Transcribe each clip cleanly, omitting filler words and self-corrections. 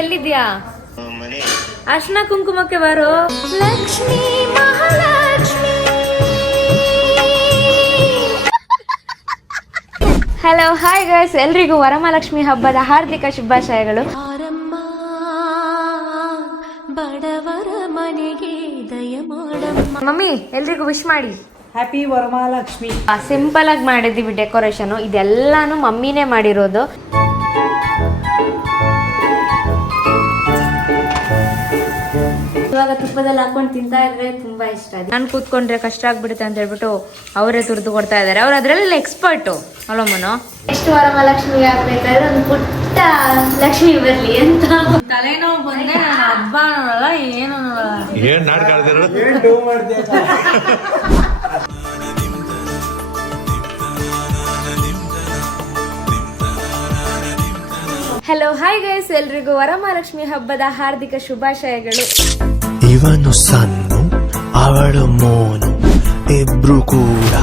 ಎಲ್ಲಿದ್ಯಾ? ಅರ್ಶನ ಕುಂಕುಮಕ್ಕೆ ಬರೋ. Lakshmi Mahalakshmi. Hello hi guys, ಎಲ್ರಿಗೂ ವರಮಹಾಲಕ್ಷ್ಮಿ ಹಬ್ಬದ ಹಾರ್ದಿಕ ಶುಭಾಶಯಗಳು. ಬಡವರ ಮನೆಗೆ ದಯ ಮಾಡಮ್ಮ. ಮಮ್ಮಿ ಎಲ್ರಿಗೂ ವಿಶ್ ಮಾಡಿ. ಹ್ಯಾಪಿ ವರಮಹಾಲಕ್ಷ್ಮಿ. ಸಿಂಪಲ್ ಆಗಿ ಮಾಡಿದೀವಿ ಡೆಕೋರೇಷನ್. ಇದೆಲ್ಲಾನು ಮಮ್ಮಿನೇ ಮಾಡಿರೋದು. ಇವಾಗ ತುಪ್ಪದಲ್ಲಿ ಹಾಕೊಂಡು ತಿಂತಾ ಇದ್ರೆ ತುಂಬಾ ಇಷ್ಟ. ನಾನು ಕೂತ್ಕೊಂಡ್ರೆ ಕಷ್ಟ ಆಗ್ಬಿಡುತ್ತೆ ಅಂತ ಹೇಳ್ಬಿಟ್ಟು ಅವರೇ ತುರ್ದು ಕೊಡ್ತಾ ಇದಾರೆ. ಅವ್ರು ಅದ್ರಲ್ಲಿ ಎಕ್ಸ್ಪರ್ಟು. ಅಲ್ಲಮ್ಮನೋ ಎಷ್ಟು ವರಮಹಾಲಕ್ಷ್ಮಿ ಆಗ್ಬೇಕಾದ್ರೆ ಒಂದು ಪುಟ್ಟ ಲಕ್ಷ್ಮಿ ಬರ್ಲಿ ಅಂತ. ತಲೆನೋವು ಬಂದ್ರೆ ನಾನು ಹಬ್ಬ ನೋಡಲ್ಲ, ಏನು ನೋಡಲ್ಲ. ಏನ್ ನಾಟಕ ಆಡ್ತಿರೋ? ಹಲೋ ಹಾಯ್ ಗೈಸ್, ಎಲ್ರಿಗೂ ವರಮಹಾಲಕ್ಷ್ಮಿ ಹಬ್ಬದ ಹಾರ್ದಿಕ ಶುಭಾಶಯಗಳು. ಇವನು ಸನ್ನು ಅವಳು ಮೋನು, ಇಬ್ರು ಕೂಡ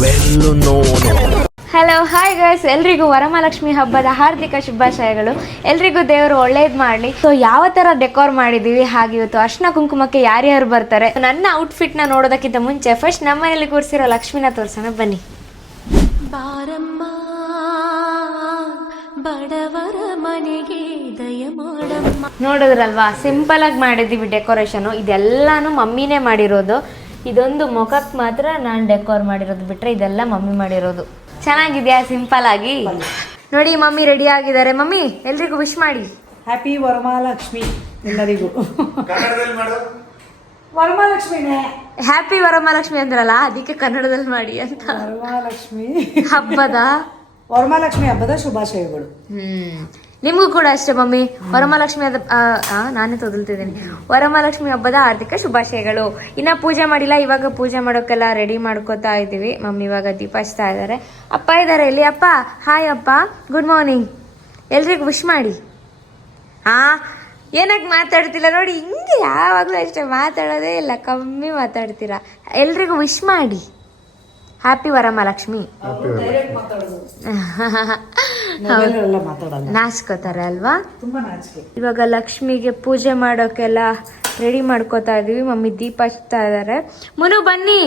ವೆಲ್ಲು ನೋನು. ಹಲೋ ಹಾಯ್ ಗೈಸ್, ಎಲ್ರಿಗೂ ವರಮಹಾಲಕ್ಷ್ಮಿ ಹಬ್ಬದ ಹಾರ್ದಿಕ ಶುಭಾಶಯಗಳು. ಎಲ್ರಿಗೂ ದೇವರು ಒಳ್ಳೇದ್ ಮಾಡ್ಲಿ. ಸೊ ಯಾವ ತರ ಡೆಕೋರ್ ಮಾಡಿದೀವಿ, ಹಾಗೆ ಇವತ್ತು ಅರ್ಶನ ಕುಂಕುಮಕ್ಕೆ ಯಾರ್ಯಾರು ಬರ್ತಾರೆ. ನನ್ನ ಔಟ್ಫಿಟ್ ನ ನೋಡೋದಕ್ಕಿಂತ ಮುಂಚೆ ಫಸ್ಟ್ ನಮ್ಮ ಮನೇಲಿ ಕೂರಿಸಿರೋ ಲಕ್ಷ್ಮಿನ ತೋರ್ಸೋಣ ಬನ್ನಿ. ಬಾರಮ್ಮ ಬಡವರ ಮನೆಗೆ ದಯ ಮಾಡಮ್ಮ. ನೋಡಿದ್ರಲ್ವಾ, ಸಿಂಪಲ್ ಆಗಿ ಮಾಡಿದೀವಿ ಡೆಕೋರೇಷನ್. ಇದೆಲ್ಲಾನು ಮಮ್ಮಿನೇ ಮಾಡಿರೋದು. ಇದೊಂದು ಮುಖಕ್ಕೆ ಮಾತ್ರ ನಾನು ಡೆಕೋರ್ ಮಾಡಿರೋದು, ಬಿಟ್ರೆ ಇದೆಲ್ಲ ಮಮ್ಮಿ ಮಾಡಿರೋದು. ಚೆನ್ನಾಗಿದ್ಯಾ ಸಿಂಪಲ್ ಆಗಿ? ನೋಡಿ ಮಮ್ಮಿ ರೆಡಿ ಆಗಿದ್ದಾರೆ. ಮಮ್ಮಿ ಎಲ್ರಿಗೂ ವಿಶ್ ಮಾಡಿ. ಹ್ಯಾಪಿ ವರಮಹಾಲಕ್ಷ್ಮಿ ಎಲ್ಲರಿಗೂ. ವರಮಹಾಲಕ್ಷ್ಮಿನೇ. ಹ್ಯಾಪಿ ವರಮಹಾಲಕ್ಷ್ಮಿ ಅಂದ್ರಲ್ಲ, ಅದಕ್ಕೆ ಕನ್ನಡದಲ್ಲಿ ಮಾಡಿ ಅಂತ. ವರಮಹಾಲಕ್ಷ್ಮಿ ಹಬ್ಬದ ಶುಭಾಶಯಗಳು. ನಿಮಗೂ ಕೂಡ ಅಷ್ಟೇ ಮಮ್ಮಿ. ವರಮಹಾಲಕ್ಷ್ಮಿ ನಾನೇ ತೊದಲ್ತಿದ್ದೀನಿ. ವರಮಹಾಲಕ್ಷ್ಮಿ ಹಬ್ಬದ ಹಾರ್ದಿಕ ಶುಭಾಶಯಗಳು. ಇನ್ನ ಪೂಜೆ ಮಾಡಿಲ್ಲ, ಇವಾಗ ಪೂಜೆ ಮಾಡೋಕೆಲ್ಲ ರೆಡಿ ಮಾಡ್ಕೋತಾ ಇದೀವಿ. ಮಮ್ಮಿ ಇವಾಗ ದೀಪ ಹಚ್ತಾ ಇದ್ದಾರೆ. ಅಪ್ಪ ಇದ್ದಾರೆ ಇಲ್ಲಿ. ಅಪ್ಪ ಹಾಯ್ ಅಪ್ಪ, ಗುಡ್ ಮಾರ್ನಿಂಗ್. ಎಲ್ರಿಗೂ ವಿಶ್ ಮಾಡಿ. ಏನಕ್ಕೆ ಮಾತಾಡ್ತಿಲ್ಲ ನೋಡಿ, ಹಿಂಗೆ ಯಾವಾಗಲೂ ಅಷ್ಟೇ, ಮಾತಾಡೋದೇ ಇಲ್ಲ, ಕಮ್ಮಿ ಮಾತಾಡ್ತೀರಾ. ಎಲ್ರಿಗೂ ವಿಶ್ ಮಾಡಿ. ಹ್ಯಾಪಿ ವರಮಹಾಲಕ್ಷ್ಮಿ. ನಾಚ್ಕೋತಾರೆ ಅಲ್ವಾ? ಇವಾಗ ಲಕ್ಷ್ಮಿಗೆ ಪೂಜೆ ಮಾಡೋಕೆಲ್ಲ ರೆಡಿ ಮಾಡ್ಕೋತಾ ಇದೀವಿ. ಮಮ್ಮಿ ದೀಪ ಹಚ್ತಾ ಇದಾರೆ. ಮುನು ಬನ್ನಿ.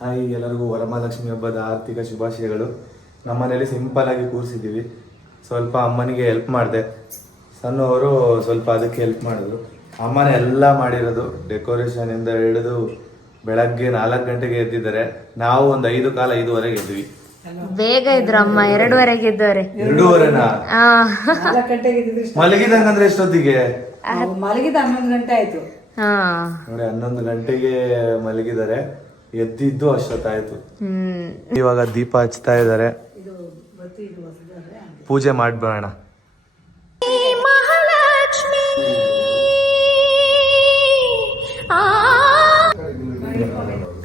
ಹಾಯ್, ಎಲ್ಲರಿಗೂ ವರಮಹಾಲಕ್ಷ್ಮಿ ಹಬ್ಬದ ಆರ್ಥಿಕ ಶುಭಾಶಯಗಳು. ನಮ್ಮನೇಲಿ ಸಿಂಪಲ್ ಆಗಿ ಕೂರಿಸಿದ್ದೀವಿ. ಸ್ವಲ್ಪ ಅಮ್ಮನಿಗೆ ಹೆಲ್ಪ್ ಮಾಡಿದೆ. ಸಣ್ಣ ಅವರು ಸ್ವಲ್ಪ ಅದಕ್ಕೆ ಹೆಲ್ಪ್ ಮಾಡಿದ್ರು. ಅಮ್ಮನೇ ಎಲ್ಲ ಮಾಡಿರೋದು, ಡೆಕೋರೇಷನ್ ಇಂದ ಹಿಡಿದು ಬೆಳಗ್ಗೆ 4 ಗಂಟೆಗೆ ಎದ್ದಿದ್ದಾರೆ. ನಾವು ಒಂದು 5:15 ಎದ್ವಿ. ಬೇಗ ಇದ್ರು ಅಮ್ಮ. 2:15 ಎದ್ದವ್ರೆ. 2:30ನಾ? 4 ಗಂಟೆಗೆ ಮಲಗಿದಂಗಂದ್ರೆ ಎಷ್ಟೊತ್ತಿಗೆ? ಮಲಗಿದ 11 ಗಂಟೆ ಆಯ್ತು. ನೋಡಿ 11 ಗಂಟೆಗೆ ಮಲಗಿದ್ದಾರೆ. ಎದ್ದಿದ್ದು ಅಷ್ಟೊತ್ತಾಯ್ತು. ಇವಾಗ ದೀಪ ಹಚ್ತಾ ಇದ್ದಾರೆ. ಪೂಜೆ ಮಾಡ್ಬೇಡ.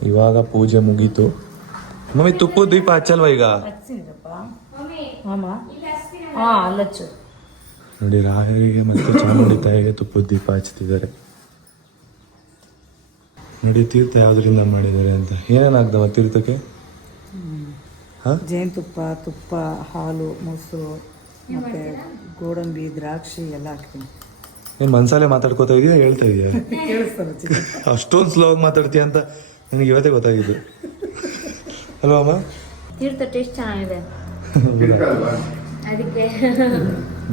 ಇವಾಗ ಪೂಜೆ ಮುಗೀತು. ಮಮ್ಮಿ ತುಪ್ಪ ದೀಪ ಹಚ್ಚಲ್ವಾ ಈಗ? ನೋಡಿ, ರಾಯರಿಗೆ ಮತ್ತೆ ಚಾಮುಂಡಿ ತಾಯಿಗೆ ತುಪ್ಪದ ದೀಪ ಹಚ್ತಿದ್ದಾರೆ. ನೋಡಿ ತೀರ್ಥ ಯಾವ್ದ್ರಿಂದ ಮಾಡಿದ್ದಾರೆ ಅಂತ. ಏನೇನಾಗ್ದವ ತೀರ್ಥಕ್ಕೆ? ಜೇನುತುಪ್ಪ, ತುಪ್ಪ, ಹಾಲು, ಮೊಸರು, ಮತ್ತೆ ಗೋಡಂಬಿ, ದ್ರಾಕ್ಷಿ ಎಲ್ಲ ಹಾಕ್ತೀನಿ. ನೀನ್ ಮನ್ಸಲ್ಲೇ ಮಾತಾಡ್ಕೋತಾ ಇದೀಯ, ಹೇಳ್ತಾ ಇದೀಯ? ಅಷ್ಟೊಂದು ಸ್ಲೋ ಆಗಿ ಮಾತಾಡ್ತೀಯ ಅಂತ ನನಗೆ ಇವತ್ತೇ ಗೊತ್ತಾಗಿದ್ದು ಅಲ್ವಾ ಅಮ್ಮ? ತೀರ್ಥ ಟೇಸ್ಟ್ ಚೆನ್ನಾಗಿದೆ ಅದಕ್ಕೆ.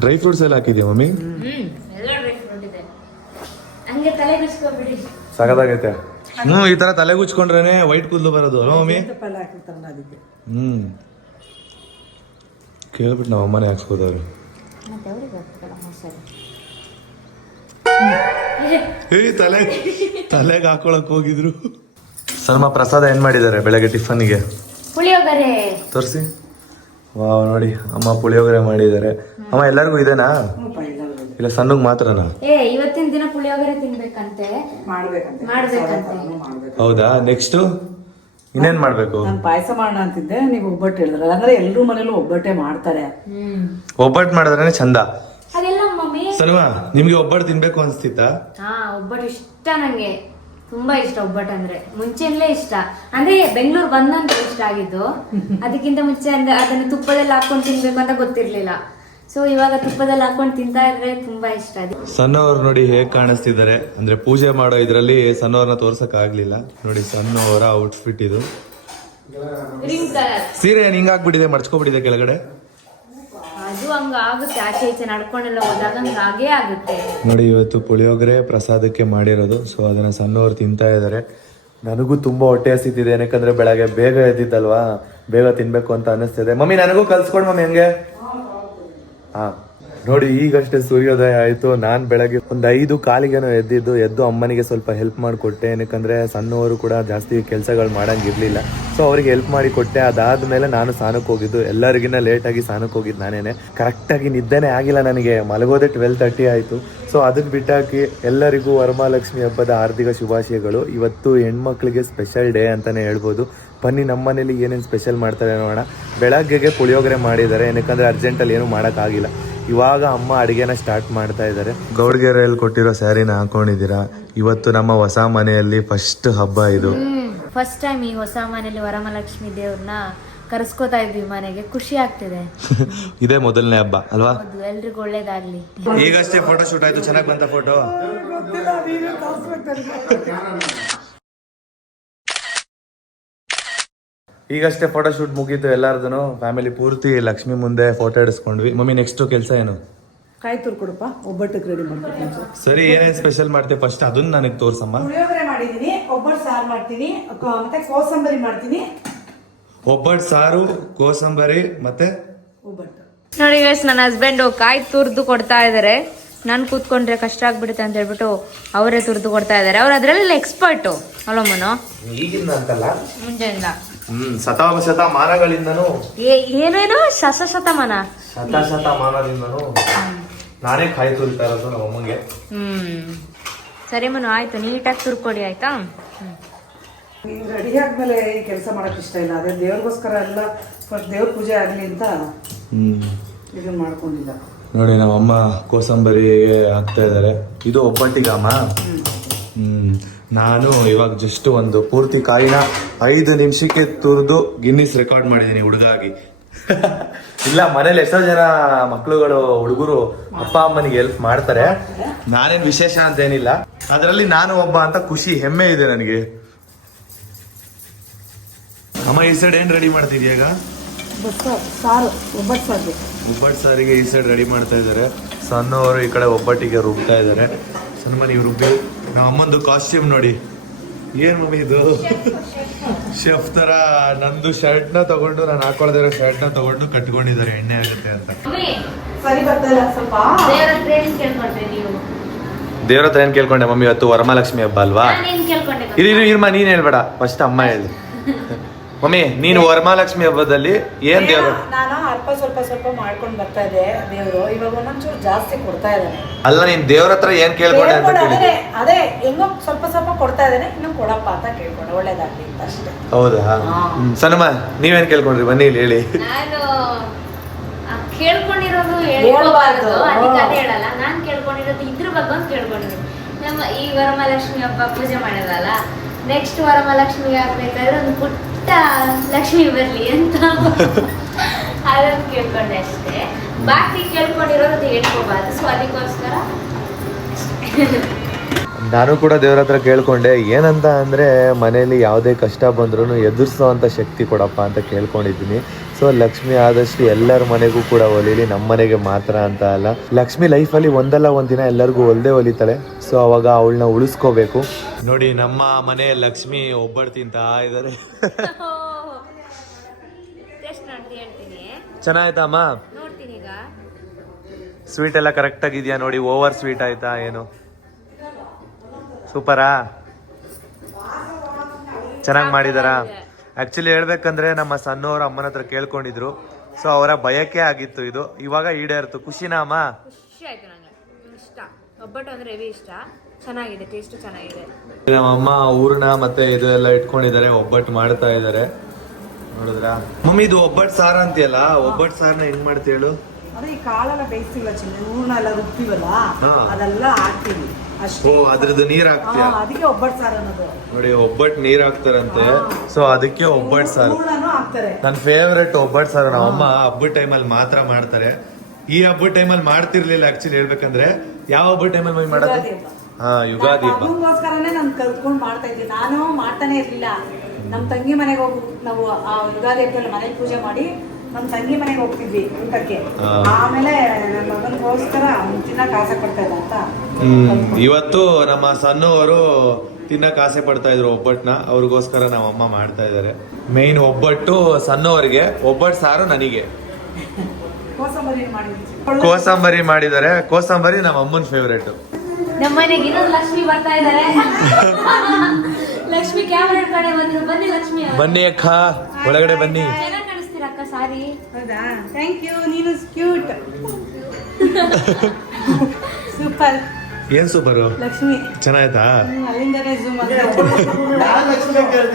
ಡ್ರೈ ಫ್ರೂಟ್ಸ್ ಎಲ್ಲ ಹಾಕಿದ್ಯಾ ಮಮ್ಮಿ? ಎಲ್ಲ ಡ್ರೈ ಫ್ರೂಟ್ ಇದೆ. ಹಂಗೆ ತಲೆ ಬಿಸ್ಕೊಬಿಡಿ. ಸಗದಾಗೈತೆ. ಈ ತರ ತಲೆ ಗುಚ್ಕೊಂಡ್ರೇನೆ ವೈಟ್ ಕೂದಲು ಬರೋದು ಅಲ್ವಾ ಮಮ್ಮಿ? ಕೇಳ್ಬಿಟ್ಟು ನಾವು ಅಮ್ಮನೇ ಹಾಕ್ಸ್ಬೋದವ್ರು. ತಲೆಗೆ ಹಾಕೊಳಕ್ ಹೋಗಿದ್ರು. ಸಲ್ಮ ಪ್ರಸಾದ ಏನ್ ಮಾಡಿದ್ದಾರೆ ಬೆಳಗ್ಗೆ ಟಿಫನ್ಗೆ? ಪುಳಿಯೋಗರೆ ತೋರಿಸಿ. ವಾವ್, ನೋಡಿ ಅಮ್ಮ ಪುಳಿಯೋಗರೆ ಮಾಡಿದ್ದಾರೆ. ಅಮ್ಮ ಎಲ್ಲರಿಗೂ ಇದೆನಾ, ಇಲ್ಲ ಸಣ್ಣಗ್ ಮಾತ್ರನಾ? ಇವತ್ತಿನ ದಿನ ಪುಳಿಯೋಗರೆ ತಿನ್ಬೇಕಂತೆ, ಮಾಡ್ಬೇಕಂತೆ. ಹೌದಾ? ನೆಕ್ಸ್ಟ್ ಇನ್ನೇನ್ ಮಾಡ್ಬೇಕು? ನಾನು ಪಾಯಸ ಮಾಡೋಣ ಅಂತಿದ್ದೆ, ನೀವು ಒಬ್ಬಟ್ಟು ಹೇಳಿದ್ರಲ್ಲ. ಅಂದ್ರೆ ಎಲ್ರೂ ಮನೇಲೂ ಒಬ್ಬಟ್ಟೆ ಮಾಡ್ತಾರೆ. ಒಬ್ಬಟ್ಟು ಮಾಡಿದ್ರೆ ಚಂದ. ಅದೆಲ್ಲ ಮಮ್ಮಿ. ಸಲ್ಮಾ, ನಿಮ್ಗೆ ಒಬ್ಬಟ್ಟು ತಿನ್ಬೇಕು ಅನ್ಸ್ತಿತ್ತಾ? ಒಬ್ಬಟ್ಟು ಇಷ್ಟ, ನಂಗೆ ತುಂಬಾ ಇಷ್ಟ. ಒಬ್ಬಟ್ಟು ಅಂದ್ರೆ ಮುಂಚೆನಲ್ಲೇ ಇಷ್ಟ. ಅಂದ್ರೆ ಬೆಂಗಳೂರು ಬಂದಂತ ಇಷ್ಟ ಆಗಿದ್ದು. ಅದಕ್ಕಿಂತ ಮುಂಚೆ ಅಂದ್ರೆ ಅದನ್ನ ತುಪ್ಪದಲ್ಲಿ ಹಾಕೊಂಡು ತಿನ್ಬೇಕು ಅಂತ ಗೊತ್ತಿರ್ಲಿಲ್ಲ. ಸೊ ಇವಾಗ ತುಪ್ಪದಲ್ಲಿ ಹಾಕೊಂಡು ತಿಂತಾ ಇದ್ರೆ ತುಂಬಾ ಇಷ್ಟ. ಸಣ್ಣವ್ರು ನೋಡಿ ಹೇಗ್ ಕಾಣಿಸ್ತಿದ್ದಾರೆ ಅಂದ್ರೆ ಪೂಜೆ ಮಾಡೋ ಇದ್ರಲ್ಲಿ ಸಣ್ಣವ್ರನ್ನ ತೋರ್ಸಕ್ ಆಗ್ಲಿಲ್ಲ ನೋಡಿ. ಸಣ್ಣವರ ಔಟ್ಫಿಟ್ ಇದು. ಸೀರೆ ಏನ್ ಹಿಂಗಾಗ್ಬಿಟ್ಟಿದೆ, ಮಡ್ಚ್ಕೊಬಿಟ್ಟಿದೆ ಕೆಳಗಡೆ. ಅದು ಹಂಗ ಆಗುತ್ತೆ, ಆಚೆ ಈಚೆ ನಡ್ಕೊಂಡೆಲ್ಲ ಹೋದಾಗ ಹಂಗ ಆಗೇ ಆಗುತ್ತೆ ನೋಡಿ. ಇವತ್ತು ಪುಳಿಯೋಗರೆ ಪ್ರಸಾದಕ್ಕೆ ಮಾಡಿರೋದು. ಸೊ ಅದನ್ನ ಸಣ್ಣವ್ರು ತಿಂತಾ ಇದಾರೆ. ನನಗೂ ತುಂಬಾ ಹೊಟ್ಟೆ ಹಸಿತಿದೆ, ಯಾಕಂದ್ರೆ ಬೆಳಗ್ಗೆ ಬೇಗ ಎದ್ದಿದ್ದಲ್ವಾ, ಬೇಗ ತಿನ್ಬೇಕು ಅಂತ ಅನಿಸ್ತಿದೆ. ಮಮ್ಮಿ ನನಗೂ ಕಲ್ಸ್ಕೊಡ್ ಮಮ್ಮಿ ಹಂಗೆ. ಹಾ ನೋಡಿ, ಈಗಷ್ಟೇ ಸೂರ್ಯೋದಯ ಆಯ್ತು. ನಾನ್ ಬೆಳಗ್ಗೆ ಒಂದು 5 ಕಾಲಿಗೇನೋ ಎದ್ದು ಅಮ್ಮನಿಗೆ ಸ್ವಲ್ಪ ಹೆಲ್ಪ್ ಮಾಡಿಕೊಟ್ಟೆ. ಏನಕ್ಕಂದ್ರೆ ಸಣ್ಣವರು ಕೂಡ ಜಾಸ್ತಿ ಕೆಲಸಗಳು ಮಾಡಂಗಿರ್ಲಿಲ್ಲ. ಸೊ ಅವ್ರಿಗೆ ಹೆಲ್ಪ್ ಮಾಡಿ ಕೊಟ್ಟೆ. ಅದಾದ್ಮೇಲೆ ನಾನು ಸ್ನಾನಕ್ಕೆ ಹೋಗಿದ್ದು. ಎಲ್ಲರಿಗಿನ್ನ ಲೇಟ್ ಆಗಿ ಸ್ನಾನಕ್ಕೆ ಹೋಗಿದ್ದು ನಾನೇನೆ. ಕರೆಕ್ಟಾಗಿ ನಿದ್ದೆನೇ ಆಗಿಲ್ಲ ನನಗೆ. ಮಲಗೋದೆ 12:30 ಆಯ್ತು. ಸೊ ಅದನ್ನ ಬಿಟ್ಟಾಕಿ ಎಲ್ಲರಿಗೂ ವರಮಹಾಲಕ್ಷ್ಮಿ ಹಬ್ಬದ ಆರ್ಥಿಕ ಶುಭಾಶಯಗಳು. ಇವತ್ತು ಹೆಣ್ಮಕ್ಳಿಗೆ ಸ್ಪೆಷಲ್ ಡೇ ಅಂತಾನೆ ಹೇಳ್ಬೋದು. ಬನ್ನಿ ನಮ್ಮ ಮನೇಲಿ ಏನೇನು ಸ್ಪೆಷಲ್ ಮಾಡ್ತಾರೆ ನೋಡೋಣ. ಬೆಳಗ್ಗೆಗೆ ಪುಳಿಯೋಗರೆ ಮಾಡಿದ್ದಾರೆ, ಏನಕ್ಕಂದ್ರೆ ಅರ್ಜೆಂಟಲ್ಲಿ ಏನು ಮಾಡೋಕ್ಕಾಗಿಲ್ಲ. ಇವಾಗ ಅಮ್ಮ ಅಡುಗೆನ ಸ್ಟಾರ್ಟ್ ಮಾಡ್ತಾ ಇದ್ದಾರೆ. ಗೌಡ್ಗೆರೆಯಲ್ಲಿ ಕೊಟ್ಟಿರೋ ಸ್ಯಾರಿನ ಹಾಕೊಂಡಿದ್ದೀರಾ. ಇವತ್ತು ನಮ್ಮ ಹೊಸ ಮನೆಯಲ್ಲಿ ಫಸ್ಟ್ ಹಬ್ಬ ಇದು. ಫಸ್ಟ್ ಟೈಮ್ ಈ ಹೊಸ ಮನೆಯಲ್ಲಿ ವರಮಹಾಲಕ್ಷ್ಮಿ ದೇವ್ರನ್ನ ಕರೆಸ್ಕೋತಾ ಇದ್ವಿ ಮನೆಗೆ. ಖುಷಿ ಆಗ್ತಿದೆ. ಇದೇ ಮೊದಲನೇ ಹಬ್ಬ ಅಲ್ವಾ? ಹೌದು, ಎಲ್ರಿಗೂ ಒಳ್ಳೇದಾಗ್ಲಿ. ಈಗಷ್ಟೇ ಫೋಟೋ ಶೂಟ್ ಆಯ್ತು. ಚೆನ್ನಾಗಿ ಬಂತ ಫೋಟೋ. ಈಗಷ್ಟೇ ಫೋಟೋ ಶೂಟ್ ಮುಗೀತು ಎಲ್ಲಾರ್ದು. ಫ್ಯಾಮಿಲಿ ಪೂರ್ತಿ ಲಕ್ಷ್ಮಿ ಮುಂದೆ ಫೋಟೋ ಇಡಿಸ್ಕೊಂಡ್ವಿ. ಮಮ್ಮಿ ನೆಕ್ಸ್ಟ್ ಕೆಲಸ ಏನು? ಕಾಯಿ ತುರ್ಕೊಡಪ್ಪ, ಒಬ್ಬಟ್ಟಿಗೆ ರೆಡಿ ಮಾಡ್ಕೊಡ್ತೀನಿ. ಸರಿ, ಏನೇನ್ ಸ್ಪೆಷಲ್ ಮಾಡ್ತೀವಿ ಫಸ್ಟ್ ಅದನ್ನ ನನಗೆ ತೋರ್ಸಮ್ಮ. ಪುಳಿಯೋಗರೆ ಮಾಡಿದೀನಿ, ಒಬ್ಬಟ್ಟು ಸಾರು ಮಾಡ್ತೀನಿ, ಮತ್ತೆ ಕೋಸಂಬರಿ ಮಾಡ್ತೀನಿ. ಒಬ್ಬಟ್ಟು ಸಾರು, ಕೋಸಂಬರಿ ಮತ್ತೆ ಒಬ್ಬಟ್ಟು. ನೋಡಿ ಗೈಸ್, ನನ್ನ ಹಸ್ಬೆಂಡ್ ಕಾಯಿ ತುರ್ದು ಕೊಡ್ತಾ ಇದಾರೆ. ನಾನು ಕೂತ್ಕೊಂಡ್ರೆ ಕಷ್ಟ ಆಗ್ಬಿಡುತ್ತೆ ಅಂತ ಹೇಳ್ಬಿಟ್ಟು ಅವರೇ ತುರ್ದು ಕೊಡ್ತಾ ಇದಾರೆ. ಅವ್ರು ಅದ್ರಲ್ಲಿ ಎಕ್ಸ್ಪರ್ಟು ಅಲ್ಲಮ್ಮನು. ಈಗಿಂದ ಅಂತಲ್ಲ, ಮುಂಜೆಯಿಂದ ಶತಮಾನಗಳಿಂದನೂ ಏನೇನು ಶತಮಾನ ಶತಮಾನದಿಂದನೂ ನಾನೇ ಕಾಯಿ ತುರಿತಾ ಇರೋದು ನಮ್ಮ ಅಮ್ಮಗೆ. ಸರಿ ಮನು, ಆಯ್ತು, ನೀಟಾಗಿ ತುರ್ಕೊಡಿ ಆಯ್ತಾ. ರೆಡಿ ಆದ್ಮೇಲೆ ಈ ಕೆಲಸ ಮಾಡಕ್ ಇಷ್ಟ ಇಲ್ಲ. ಅದೇ ದೇವ್ರಿಗೋಸ್ಕರ ಎಲ್ಲ ಫಸ್ಟ್ ದೇವ್ರ ಪೂಜೆ ಆಗ್ಲಿ ಅಂತ ಇದನ್ನ ಮಾಡ್ಕೊಂಡಿಲ್ಲ. ನೋಡಿ ನಮ್ಮಮ್ಮ ಕೋಸಂಬರಿಗೆ ಹಾಕ್ತಾ ಇದಾರೆ. ಇದು ಒಬ್ಬಟ್ಟಿಗಮ್ಮ. ನಾನು ಇವಾಗ ಜಸ್ಟ್ ಒಂದು ಪೂರ್ತಿ ಕಾಯಿನ 5 ನಿಮಿಷಕ್ಕೆ ತುರಿದು ಗಿನ್ನಿಸ್ ರೆಕಾರ್ಡ್ ಮಾಡಿದ್ದೀನಿ ಹುಡುಗಾಗಿ. ಇಲ್ಲ, ಮನೇಲಿ ಎಷ್ಟೋ ಜನ ಮಕ್ಳುಗಳು ಹುಡುಗರು ಅಪ್ಪ ಅಮ್ಮನಿಗೆ ಹೆಲ್ಪ್ ಮಾಡ್ತಾರೆ. ನಾನೇನ್ ವಿಶೇಷ ಅಂತ ಏನಿಲ್ಲ, ಅದರಲ್ಲಿ ನಾನು ಒಬ್ಬ ಅಂತ ಖುಷಿ, ಹೆಮ್ಮೆ ಇದೆ ನನಗೆ. ಅಮ್ಮ ಈ ಸೈಡ್ ಏನ್ ರೆಡಿ ಮಾಡ್ತಿದ್ಯಾ ಈಗ? ಸಾರು, ಒಬ್ಬಟ್ಟು ಸಾರು. ಒಬ್ಬಟ್ಟು ಸಾರಿಗೆ ಈ ಸೈಡ್ ರೆಡಿ ಮಾಡ್ತಾ ಇದ್ದಾರೆ. ಸಣ್ಣವರು ಈ ಕಡೆ ಒಬ್ಬಟ್ಟಿಗೆ ರುಬ್ತಾ ಇದ್ದಾರೆ. ಸಣ್ಣ ಮನೆ ರುಬ್ಬಿ. ನಮ್ಮ ಅಮ್ಮಂದು ಕಾಸ್ಟ್ಯೂಮ್ ನೋಡಿ, ಏನ್ ಮಮ್ಮಿ ಇದು? ಶೆಫ್ ತರ ನಂದು ಶರ್ಟ್ ನ ತಗೊಂಡು, ನಾನು ಹಾಕೊಳ್ದಿರೋ ಶರ್ಟ್ ನ ತಗೊಂಡು ಕಟ್ಕೊಂಡಿದ್ದಾರೆ, ಎಣ್ಣೆ ಆಗುತ್ತೆ ಅಂತ. ಸರಿ ಬರ್ತಾಯಿಲ್ಲ ಸ್ವಲ್ಪ. ದೇವ್ರ ಹತ್ರ ಏನ್ ಕೇಳ್ಕೊಂಡೆ ಮಮ್ಮಿ? ಇವತ್ತು ವರಮಹಾಲಕ್ಷ್ಮಿ ಹಬ್ಬ ಅಲ್ವಾ? ಇರ್ಮ, ನೀನ್ ಹೇಳ್ಬೇಡ, ಫಸ್ಟ್ ಅಮ್ಮ ಹೇಳಿ. ಮಮ್ಮಿ, ನೀನು ವರಮಹಾಲಕ್ಷ್ಮಿ ಹಬ್ಬದಲ್ಲಿ ಏನ್ ದೇವ್ರ? ನಾನು ಸ್ವಲ್ಪ ಮಾಡ್ಕೊಂಡು ಬರ್ತಾ ಇದೆ ದೇವ್ರು. ಇವಾಗ ಒಂದೊಂಚೂರು ಜಾಸ್ತಿ ಕೊಡ್ತಾ ಇದ್ದಾನೆ. ಅಲ್ಲ, ನೀನ್ ದೇವ್ರ ಹತ್ರ ಏನ್ ಕೇಳ್ಕೊಂಡೆ ಅಂತ ಕೇಳಿದ್ದೆ. ಅದೇ ಹೆಂಗೋ ಸ್ವಲ್ಪ ಕೊಡ್ತಾ ಇದ್ದಾನೆ, ಇನ್ನು ಕೊಡಪ್ಪ ಅಂತ ಕೇಳ್ಕೊಂಡೆ, ಒಳ್ಳೇದಾಗ್ಲಿ ಅಂತ ಅಷ್ಟೇ. ಹೌದಾ? ಸಣ್ಣಮ್ಮ, ನೀವೇನ್ ಕೇಳ್ಕೊಂಡ್ರಿ? ಬನ್ನಿ ಇಲ್ಲಿ ಹೇಳಿ. ನಾನು ಕೇಳ್ಕೊಂಡಿರೋದು ಹೇಳ್ಬಾರ್ದು, ಅದಕ್ಕೆ ಅದೇ ಹೇಳಲ್ಲ. ನಾನು ಕೇಳ್ಕೊಂಡಿರೋದು ಇದ್ರ ಬಗ್ಗೆ ಅಂತ ಕೇಳ್ಕೊಂಡಿದ್ದೀನಿ. ನಮ್ಮ ಈ ವರಮಹಾಲಕ್ಷ್ಮಿ ಹಬ್ಬ ಪೂಜೆ ಮಾಡಿರಲ್ಲ, ನೆಕ್ಸ್ಟ್ ವರಮಹಾಲಕ್ಷ್ಮಿಗೆ ಆಗ್ಬೇಕಾದ್ರೆ ಒಂದು ಪುಟ್ಟ ಲಕ್ಷ್ಮಿ ಬರ್ಲಿ ಅಂತ ಅದನ್ನು ಕೇಳ್ಕೊಂಡೆ ಅಷ್ಟೇ. ಬಾಕಿ ಕೇಳ್ಕೊಂಡಿರೋದು ಹೇಳ್ಕೋಬಾರ್ದು. ಸೊ ಅದಕ್ಕೋಸ್ಕರ ನಾನು ಕೂಡ ದೇವ್ರ ಹತ್ರ ಕೇಳ್ಕೊಂಡೆ. ಏನಂತ ಅಂದ್ರೆ ಮನೇಲಿ ಯಾವುದೇ ಕಷ್ಟ ಬಂದ್ರೂ ಎದುರಿಸೋವಂಥ ಶಕ್ತಿ ಕೊಡಪ್ಪ ಅಂತ ಕೇಳ್ಕೊಂಡಿದ್ದೀನಿ. ಸೊ ಲಕ್ಷ್ಮಿ ಆದಷ್ಟು ಎಲ್ಲರ ಮನೆಗೂ ಕೂಡ ಒಲಿಲಿ, ನಮ್ಮ ಮನೆಗೆ ಮಾತ್ರ ಅಂತ ಅಲ್ಲ. ಲಕ್ಷ್ಮಿ ಲೈಫಲ್ಲಿ ಒಂದಲ್ಲ ಒಂದಿನ ಎಲ್ಲರಿಗೂ ಒಲ್ದೇ ಒಲಿತಾಳೆ. ಸೊ ಅವಾಗ ಅವಳನ್ನ ಉಳಿಸ್ಕೋಬೇಕು. ನೋಡಿ, ನಮ್ಮ ಮನೆ ಲಕ್ಷ್ಮಿ ಒಬ್ಬಟ್ಟು ತಿಂತಾ ಇದ್ದಾರೆ. ಚೆನ್ನಾಯ್ತಾ ಅಮ್ಮ? ನೋಡ್ತೀನಿ ಈಗ. ಸ್ವೀಟ್ ಎಲ್ಲ ಕರೆಕ್ಟ್ ಆಗಿದ್ಯಾ ನೋಡಿ? ಓವರ್ ಸ್ವೀಟ್ ಆಯ್ತಾ ಏನು? ಸೂಪರಾ? ಚೆನ್ನಾಗಿ ಮಾಡಿದಾರಾ? ಆಕ್ಚುಲಿ ಹೇಳ್ಬೇಕಂದ್ರೆ ನಮ್ಮ ಸಣ್ಣವ್ರ ಅಮ್ಮನ ಹತ್ರ ಕೇಳ್ಕೊಂಡಿದ್ರು. ಸೊ ಅವರ ಬಯಕೆ ಆಗಿತ್ತು ಇದು, ಇವಾಗ ಈಡೇರ್ತು. ಖುಷಿನಾ ಅಮ್ಮ? ಖುಷಿ ಆಯ್ತು. ನನಗೆ ಇಷ್ಟ, ಒಬ್ಬಟ್ಟು ಅಂದ್ರೆ ಹೆವಿ ಇಷ್ಟ. ಚೆನ್ನಾಗಿದೆ, ಟೇಸ್ಟ್ ಚೆನ್ನಾಗಿದೆ. ನಮ್ಮ ಅಮ್ಮ ಊರ್ನ ಮತ್ತೆ ಇದು ಎಲ್ಲ ಇಟ್ಕೊಂಡಿದ್ದಾರೆ, ಒಬ್ಬಟ್ಟು ಮಾಡ್ತಾ ಇದ್ದಾರೆ. ನೋಡಿದ್ರಾ ಮಮ್ಮಿ? ಇದು ಒಬ್ಬಟ್ಟು ಸಾರ ಅಂತೀಯಲ್ಲ, ಒಬ್ಬಟ್ಟು ಸಾರನ ಹೆಂಗ್ ಮಾಡ್ತೀಯ ಹೇಳು? ಅದೇ ಈ ಕಾಳೆಲ್ಲ ಬೇಯಿಸ್ತೀವಲ್ಲ, ಹೂರ್ಣ ಎಲ್ಲ ರುಬ್ತೀವಲ್ಲ, ಅದೆಲ್ಲ ಹಾಕ್ತೀವಿ ಅಷ್ಟೇ. ಓ, ಅದ್ರದ್ದು ನೀರ್ ಹಾಕ್ತೀಯ? ಅದಕ್ಕೆ ಒಬ್ಬಟ್ಟು ಸಾರು ಅನ್ನೋದು. ನೋಡಿ, ಒಬ್ಬಟ್ಟು ನೀರ್ ಹಾಕ್ತಾರಂತೆ. ಸೊ ಅದಕ್ಕೆ ಒಬ್ಬಟ್ಟು ಸಾರು ಹೂರ್ಣನೂ ಹಾಕ್ತಾರೆ. ನನ್ನ ಫೇವ್ರೆಟ್ ಒಬ್ಬಟ್ಟು ಸಾರು. ನಮ್ಮ ಅಮ್ಮ ಹಬ್ಬದ ಟೈಮಲ್ಲಿ ಮಾತ್ರ ಮಾಡ್ತಾರೆ. ಈ ಹಬ್ಬದ ಟೈಮಲ್ಲಿ ಮಾಡ್ತಿರ್ಲಿಲ್ಲ ಆಕ್ಚುಲಿ ಹೇಳ್ಬೇಕಂದ್ರೆ. ಯಾವ ಹಬ್ಬದ ಟೈಮಲ್ಲಿ ಮಮ್ಮಿ ಮಾಡೋದು? ಯುಗಾದಿ ಹಬ್ಬ. ಹಾ, ಯುಗಾದಿ ಹಬ್ಬ. ಮಗುಗೋಸ್ಕರನೇ ನಾನು ಕಲ್ತ್ಕೊಂಡು ಮಾಡ್ತಾ ಇದ್ದೀನಿ. ನಾನು ಮಾಡ್ತಾನೆ ಇರ್ಲಿಲ್ಲ. ನಮ್ಮ ತಂಗಿ ಮನೆಗೆ ಹೋಗಿ ನಾವು ಆ ಯುಗಾದಿ ಹಬ್ಬದಲ್ಲಿ ಮನೆಗೆ ಪೂಜೆ ಮಾಡಿ ನಮ್ಮ ತಂಗಿ ಮನೆಗೆ ಹೋಗ್ತಿದ್ವಿ ಊಟಕ್ಕೆ. ಆಮೇಲೆ ನನ್ನ ಮಗನಿಗೋಸ್ಕರ ತಿನ್ನಕ್ ಆಸೆ ಪಡ್ತಾ ಇದ್ದ ಅಂತ ಇವತ್ತು ನಮ್ಮ ಸಣ್ಣವರು ತಿನ್ನಕ್ ಆಸೆ ಪಡ್ತಾ ಇದ್ರು ಒಬ್ಬಟ್ಟನ್ನ. ಅವ್ರಿಗೋಸ್ಕರ ನಮ್ಮ ಅಮ್ಮ ಮಾಡ್ತಾ ಇದಾರೆ. ಮೇನ್ ಒಬ್ಬಟ್ಟು ಸಣ್ಣವರಿಗೆ, ಒಬ್ಬಟ್ಟು ಸಾರು ನನಗೆ. ಕೋಸಂಬರಿ ಮಾಡಿದ್ವಿ. ಕೋಸಂಬರಿ ಮಾಡಿದ್ದಾರೆ. ಕೋಸಂಬರಿ ನಮ್ಮ ಅಮ್ಮನ ಫೇವ್ರೇಟ್. ನಮ್ಮ ಮನೆಗೆ ಇನ್ನೊಂದು ಲಕ್ಷ್ಮಿ ಬರ್ತಾ ಇದ್ದಾರೆ. ಲಕ್ಷ್ಮಿ ಕ್ಯಾಮೆರಾ ಕಡೆ ಬಂದ್ರು. ಬನ್ನಿ ಲಕ್ಷ್ಮಿ ಅವ್ರೆ. ಬನ್ನಿ ಅಕ್ಕ, ಒಳಗಡೆ ಬನ್ನಿ. ಚೆನ್ನಾಗಿ ಕಾಣಿಸ್ತೀರ ಅಕ್ಕ ಸಾರಿ. ಹೌದಾ, ಥ್ಯಾಂಕ್ ಯು. ನೀನು ಕ್ಯೂಟ್. ಸೂಪರ್. ಏನ್ ಸೂಪರು ಲಕ್ಷ್ಮಿ ಚೆನ್ನಾಯ್ತಾ? ಅಲ್ಲಿಂದನೇ ಝೂಮ್ ಆ ಲಕ್ಷ್ಮಿನೂ ಸೂಪರ್,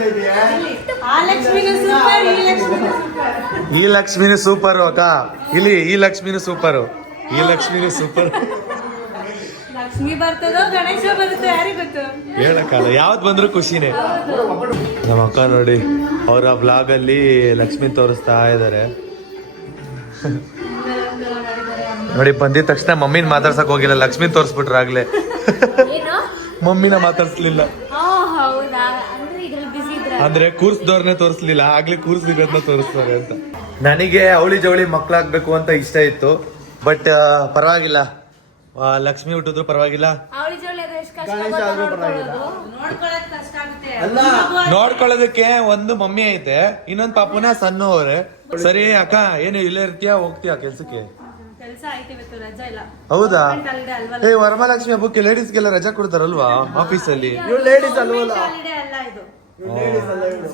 ಈ ಲಕ್ಷ್ಮಿನೂ ಸೂಪರ್. ಈ ಲಕ್ಷ್ಮಿನೂ ಸೂಪರು ಅಕ್ಕ. ಇಲ್ಲಿ ಈ ಲಕ್ಷ್ಮಿನೂ ಸೂಪರು, ಈ ಲಕ್ಷ್ಮಿನೂ ಸೂಪರ್. ಲಕ್ಷ್ಮಿ ಬರ್ತದೋ ಗಣೇಶ ಬರುತ್ತೋ ಯಾರಿಗ್ ಗೊತ್ತು? ಹೇಳಕ್ಕಲ್ಲ, ಯಾವ್ದು ಬಂದ್ರು ಖುಷಿನೇ. ನಮ್ಮ ಅಕ್ಕ ನೋಡಿ, ಅವರ ಬ್ಲಾಗ್ ಅಲ್ಲಿ ಲಕ್ಷ್ಮಿ ತೋರಿಸ್ತಾ ಇದಾರೆ. ನೋಡಿ, ಬಂದಿದ ತಕ್ಷಣ ಮಮ್ಮಿನ ಮಾತಾಡ್ಸಕ್ ಹೋಗಿಲ್ಲ, ಲಕ್ಷ್ಮಿ ತೋರಿಸ್ಬಿಟ್ರು ಆಗ್ಲೇ. ಏನು? ಮಮ್ಮಿನ ಮಾತಾಡ್ಸ್ಲಿಲ್ಲ. ಹೌದಾ, ಅಂದ್ರೆ ಇದ್ರಲ್ಲಿ ಬಿಸಿ ಇದ್ರ. ಅಂದ್ರೆ ಕೂರ್ಸ್ದವ್ರನ್ನೇ ತೋರಿಸ್ಲಿಲ್ಲ, ಆಗ್ಲೇ ಕೂರ್ಸಿರೋದ್ನ ತೋರಿಸ್ತಾರೆ ಅಂತ. ನನಗೆ ಅವಳಿ ಜವಳಿ ಮಕ್ಳಾಗ್ಬೇಕು ಅಂತ ಇಷ್ಟ ಇತ್ತು, ಬಟ್ ಪರವಾಗಿಲ್ಲ. ಲಕ್ಷ್ಮಿ ಹುಟ್ಟಿದ್ರು ಪರವಾಗಿಲ್ಲ, ಅವಳಿ ಜೋಳಿ ಅದು ಎಷ್ಟು ಕಷ್ಟ ನೋಡ್ಕೊಳ್ಳೋದು. ನೋಡ್ಕೊಳಕ್ ಕಷ್ಟ ಆಗುತ್ತೆ. ನೋಡ್ಕೊಳ್ಳೋದಕ್ಕೆ ಒಂದು ಮಮ್ಮಿ ಐತೆ, ಇನ್ನೊಂದ್ ಪಾಪುನ ಸಣ್ಣವ್ರೆ. ಸರಿ ಅಕ್ಕ, ಏನು ಇಲ್ಲೇ ಇರ್ತೀಯಾ, ಹೋಗ್ತೀಯಾ ಕೆಲ್ಸಕ್ಕೆ? ಕೆಲಸ ಐತೆ, ಇವತ್ತು ರಜಾ ಇಲ್ಲ. ಹೌದಾ? ಹಾಲಿಡೇ ಅಲ್ವಾ? ಏ, ವರಮಹಾಲಕ್ಷ್ಮಿ ಹಬ್ಬಕ್ಕೆ ಲೇಡೀಸ್ಗೆಲ್ಲ ರಜಾ ಕೊಡ್ತಾರಲ್ವಾ ಆಫೀಸಲ್ಲಿ? ಹಾಲಿಡೇ ಅಲ್ಲ ಇದು.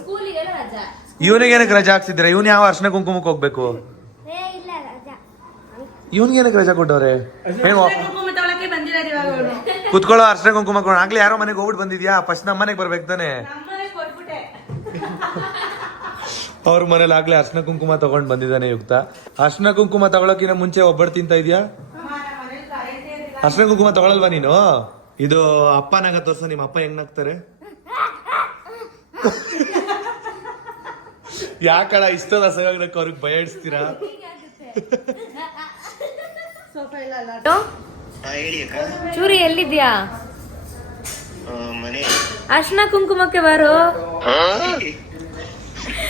ಸ್ಕೂಲಿಗೆಲ್ಲ ರಜಾ. ಇವನಿಗೆ ಏನಕ್ಕೆ ರಜಾ ಹಾಕ್ಸಿದ್ರೆ? ಇವನ್ ಯಾವ ಅರ್ಶನ ಕುಂಕುಮಕ್ಕೆ ಹೋಗ್ಬೇಕು? ಇಲ್ಲ ರಜಾ. ಇವನ್ಗೆ ಏನಕ್ಕೆ ರಜಾ ಕೊಟ್ಟವ್ರೆ? ಕುಂಕುಮ ತಗೊಳಕ್ಕೆ ಬಂದಿರೋದು ಇವಾಗ ಅವನು. ಕುತ್ಕೊಳ್ಳೋ, ಅರ್ಶನ ಕುಂಕುಮ ಆಗ್ಲೇ ಯಾರೋ ಮನೆಗೆ ಹೋಗ್ಬಿಟ್ಟು ಬಂದಿದ್ಯಾ? ಫಸ್ಟ್ ನಮ್ಮ ಮನೆಗೆ ಬರ್ಬೇಕು ತಾನೆ. ನಮ್ಮನೆ ಕೊಟ್ಬಿಟ್ಟೆ. ಅವ್ರ ಮನೇಲಿ ಆಗ್ಲೇ ಅರ್ಶನ ಕುಂಕುಮ ತಗೊಂಡ್ ಬಂದಿದ್ದಾನೆ ಯುಕ್ತ. ಅರ್ಶನ ಕುಂಕುಮ ತಗೊಳಕಿನ ಮುಂಚೆ ಒಬ್ಬಟ್ಟು ತಿಂತ ಇದೀಯಾ? ಅರ್ಶನ ಕುಂಕುಮ ತಗೊಳಲ್ವಾ ನೀನು? ಇದು ಅಪ್ಪನಾಗ ತೋರ್ಸ, ನಿಮ್ಮ ಅಪ್ಪ ಹೆಂಗ್ ನಗ್ತಾರೆ? ಯಾಕಳ ಇಷ್ಟೊಂದು ಅಸಹ್ಯಕ್ಕೆ ಅವ್ರಿಗೆ ಭಯ ಇಡಿಸ್ತೀರಾ? ಚೂರಿ ಎಲ್ಲಿದ್ಯಾ? ಅರ್ಶನ ಕುಂಕುಮಕ್ಕೆ ಬರೋ.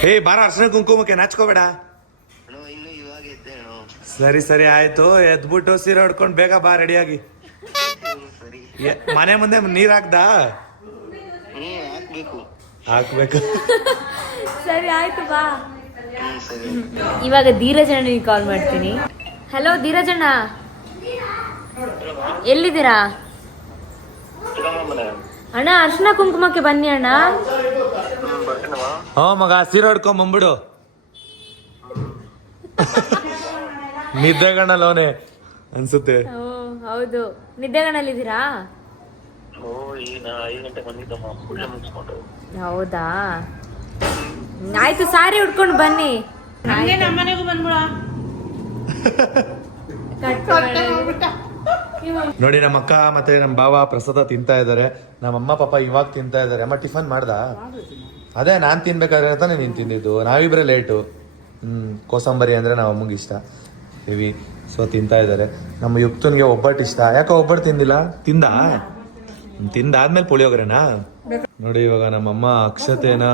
ಏ, ಬಾರ ಅರ್ಶನ ಕುಂಕುಮಕ್ಕೆ, ನಾಚ್ಕೋಬೇಡ. ಸರಿ ಸರಿ ಆಯ್ತು, ಎದ್ಬಿಟ್ಟು ಸೀರೆ ಹೊಡ್ಕೊಂಡು ಬೇಗ ಬಾ, ರೆಡಿಯಾಗಿ. ಮನೆ ಮುಂದೆ ನೀರ್ ಹಾಕ್ದಾ? ಹಾಕ್ಬೇಕು. ಸರಿ ಆಯ್ತು ಬಾ. ಇವಾಗ ಧೀರಜಣ್ಣಿಗೆ ಕಾಲ್ ಮಾಡ್ತೀನಿ. ಹಲೋ ಧೀರಜಣ್ಣ, ಎಲ್ಲಿದ್ದೀರಾ ಅಣ್ಣ? ಅರ್ಶನ ಕುಂಕುಮಕ್ಕೆ ಬನ್ನಿ ಅಣ್ಣ. ಮಗ, ಸೀರೆ ಹೊಡ್ಕೊಂಡ್ ಬಂದ್ಬಿಡು. ನಿದ್ದೆಗಣ್ಣಲ್ಲವನೇ ಅನ್ಸುತ್ತೆ. ಹೌದು, ನಿದ್ದೆಗಣ್ಣಲ್ಲಿದ್ದೀರಾ? ಹೌದಾ, ಆಯ್ತು, ಸಾರಿ ಉಟ್ಕೊಂಡು ಬನ್ನಿ. ಹಂಗೆ ನಮ್ಮನೆಗೂ ಬಂದ್ಬಿಡ. ನೋಡಿ, ನಮ್ಮ ಅಕ್ಕ ಮತ್ತೆ ನಮ್ಮ ಬಾವ ಪ್ರಸಾದ ತಿಂತಾ ಇದಾರೆ. ನಮ್ಮ ಅಮ್ಮ ಪಾಪ ಇವಾಗ ತಿಂತಾ ಇದಾರೆ. ಅಮ್ಮ ಟಿಫನ್ ಮಾಡ್ದ? ಅದೇ ನಾನ್ ತಿನ್ಬೇಕಾದ್ರೆ ತಾನೇ ನೀನ್ ತಿಂದಿದ್ದು. ನಾವಿಬ್ರೆ ಲೇಟು. ಕೋಸಂಬರಿ ಅಂದ್ರೆ ನಮ್ಮ ಅಮ್ಮಗೆ ಇಷ್ಟ ಹೆವಿ, ಸೊ ತಿಂತಾ ಇದಾರೆ. ನಮ್ಮ ಯುಕ್ತನ್ಗೆ ಒಬ್ಬಟ್ಟು ಇಷ್ಟ. ಯಾಕೆ ಒಬ್ಬಟ್ಟು ತಿಂದಿಲ್ಲ? ತಿಂದಾದ್ಮೇಲೆ ಪುಳಿಯೋಗರೆನಾ? ನೋಡಿ, ಇವಾಗ ನಮ್ಮಮ್ಮ ಅಕ್ಷತೆನ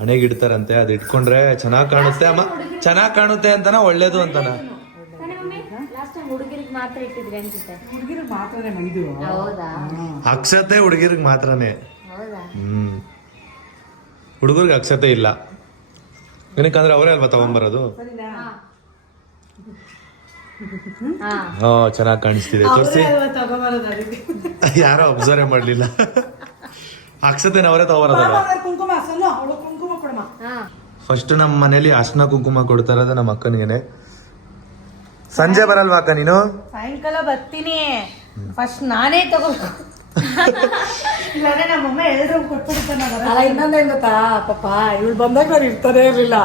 ಹಣೆಗಿಡ್ತಾರಂತೆ. ಅದು ಇಟ್ಕೊಂಡ್ರೆ ಚೆನ್ನಾಗ್ ಕಾಣುತ್ತೆ ಅಮ್ಮ, ಚೆನ್ನಾಗ್ ಕಾಣುತ್ತೆ ಅಂತನ, ಒಳ್ಳೇದು ಅಂತನ. ಹುಡುಗಿರಿಗೆ ಮಾತ್ರ ಇಟ್ಟಿದ್ರಿ ಅನ್ಸುತ್ತೆ. ಹುಡುಗಿರಿಗೆ ಮಾತ್ರನೇ ಇದು. ಹೌದಾ? ಅಕ್ಷತೆ ಹುಡುಗಿರಿಗೆ ಮಾತ್ರನೇ. ಹೌದಾ? ಹುಡುಗರಿಗೆ ಅಕ್ಷತೆ ಇಲ್ಲ. ಏನಕ್ಕಂದ್ರೆ ಅವರೇ ಅಲ್ವಾ ತಗೊಂಡ್ಬರೋದು. ಚೆನ್ನಾಗಿ ಕಾಣಿಸ್ತಿದೆ, ತೋರಿಸಿ. ಯಾರೋ ಅಬ್ಸರ್ವ್ ಮಾಡ್ಲಿಲ್ಲ. ಅಕ್ಷತೆನ ಅವರೇ ತಗೊಂಬರೋದಲ್ಲ. ಕುಂಕುಮ ಕುಂಕುಮ ಕೊಡಮ್ಮ. ಫಸ್ಟ್ ನಮ್ಮ ಮನೇಲಿ ಅರ್ಶನ ಕುಂಕುಮ ಕೊಡ್ತಾ ಇರೋದು ನಮ್ಮ ಅಕ್ಕನಿಗೆ. ಸಂಜೆ ಬರಲ್ವಾ ಅಕ್ಕ ನೀನು? ಸಾಯಂಕಾಲ ಬರ್ತೀನಿ. ಫಸ್ಟ್ ನಾನೇ ತಗೋಬೇಕು. ಇಲ್ಲಾಂದ್ರೆ ನಮ್ಮಮ್ಮ ಎಲ್ರು ಕೊಟ್ಬಿಡ್ತಾನ. ಇನ್ನೊಂದೇನ್ ಗೊತ್ತಾ, ಪಾಪ ಇವಳು ಬಂದಾಗ ನಾನು ಇರ್ತಾನೆ ಇರ್ಲಿಲ್ಲ.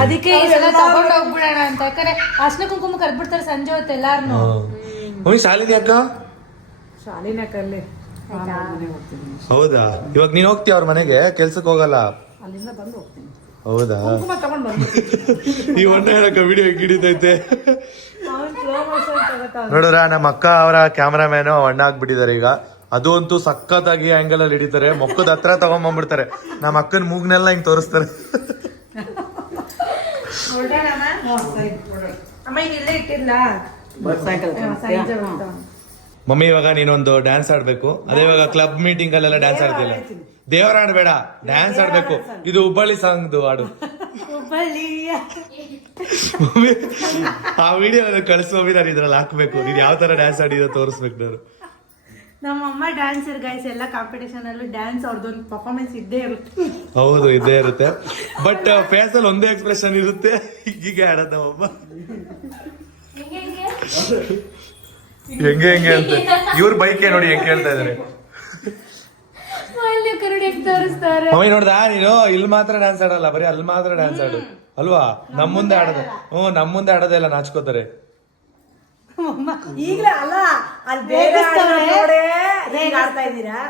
ಅದಕ್ಕೆ ತಗೊಂಡ್ ಹೋಗ್ಬಿಡೋಣ ಅಂತ. ಯಾಕಂದ್ರೆ ಅರ್ಶನ ಕುಂಕುಮ ಕರ್ಬಿಡ್ತಾರೆ ಸಂಜೆ ಹೊತ್ತು ಎಲ್ಲಾರ್ನು. ಶಾಲಿನಿ ಅಕ್ಕ? ಶಾಲಿನ ಕಲ್ಲಿ. ಹೌದಾ? ಇವಾಗ ನೀನ್ ಹೋಗ್ತೀಯ ಅವ್ರ ಮನೆಗೆ? ಕೆಲ್ಸಕ್ಕೆ ಹೋಗಲ್ಲ? ಅಲ್ಲಿಂದ ಬಂದು ಹೋಗ್ತೀನಿ. ಹೌದಾ? ಕುಂಕುಮ ತಗೊಂಡ್ ಬಂದು ಈ ಒಣ್ಣ ಹೇಳಕ್ಕ ವಿಡಿಯೋ ಹಿಡಿತೈತೆ. ನೋಡಿದ್ರ ನಮ್ಮ ಅಕ್ಕ ಅವರ ಕ್ಯಾಮ್ರಾಮ್ಯಾನು ಅಣ್ಣ ಆಗ್ಬಿಟ್ಟಿದ್ದಾರೆ ಈಗ. ಅದು ಅಂತೂ ಸಖತ್ತಾಗಿ ಆಂಗಲ್ ಅಲ್ಲಿ ಹಿಡಿತಾರೆ, ಮೊಕ್ಕದ ಹತ್ರ ತಗೊಂಡ್ಬಂದ್ಬಿಡ್ತಾರೆ. ನಮ್ಮ ಅಕ್ಕನ ಮೂಗ್ನೆಲ್ಲ ಹಿಂಗ್ ತೋರಿಸ್ತಾರೆ. ಅಮ್ಮ ಈಗ ಇಲ್ಲೇ ಇಟ್ಟಿಲ್ಲ. ಮಮ್ಮಿ ಇವಾಗ ನೀನೊಂದು ಡ್ಯಾನ್ಸ್ ಆಡ್ಬೇಕು. ಅದೇ ಇವಾಗ ಕ್ಲಬ್ ಮೀಟಿಂಗ್ ಅಲ್ಲೆಲ್ಲ ಡ್ಯಾನ್ಸ್ ಆಡ್ತಿಲ್ಲ, ದೇವರ ಆಡ್ಬೇಡ, ಡ್ಯಾನ್ಸ್ ಆಡ್ಬೇಕು. ಇದು ಹುಬ್ಬಳ್ಳಿ ಸಾಂಗ್ದು ಹಾಡು. ಮಮ್ಮಿ ಆ ವಿಡಿಯೋ ಕಳಿಸೋ ಮಮ್ಮಿ, ನಾನು ಇದ್ರಲ್ಲಿ ಹಾಕ್ಬೇಕು. ನೀನ್ ಯಾವ ತರ ಡ್ಯಾನ್ಸ್ ಆಡಿದ ತೋರಿಸ್ಬೇಕು ನಾನು. ನಮ್ಮಮ್ಮ ಡ್ಯಾನ್ಸರ್ ಗೈಸ್, ಎಲ್ಲ ಕಾಂಪಿಟೇಷನ್ ಅಲ್ಲೂ ಡ್ಯಾನ್ಸ್ ಅವ್ರದ್ದೊಂದು ಪರ್ಫಾರ್ಮೆನ್ಸ್ ಇದ್ದೇ ಇರುತ್ತೆ. ಹೌದು, ಇದ್ದೇ ಇರುತ್ತೆ. ಬಟ್ ಫೇಸ್ ಅಲ್ಲಿ ಒಂದೇ ಎಕ್ಸ್ಪ್ರೆಷನ್ ಇರುತ್ತೆ. ಹೀಗೆ ಆಡೋದು ನಮ್ಮಮ್ಮ, ಹೆಂಗೆ ಹೆಂಗೆ ಅಂತ. ಇವ್ರ ಬೈಕೆ ನೋಡಿ ಹೆಂಗ್ ಕೇಳ್ತಾ ಇದಾರೆ. ಮಮ್ಮಿ ನೋಡ್ದ, ನೀನು ಇಲ್ಲಿ ಮಾತ್ರ ಡ್ಯಾನ್ಸ್ ಆಡಲ್ಲ, ಬರೀ ಅಲ್ಲಿ ಮಾತ್ರ ಡ್ಯಾನ್ಸ್ ಆಡು ಅಲ್ವಾ? ನಮ್ ಮುಂದೆ ಆಡೋದು. ನಮ್ ಮುಂದೆ ಆಡೋದೇ ಇಲ್ಲ, ನಾಚ್ಕೋತಾರೆ. ಈಗಲೇ ಅಲ್ಲ, ಅಲ್ಲಿ ಆಡ್ತಾ ಇದ್ದೀರಾ?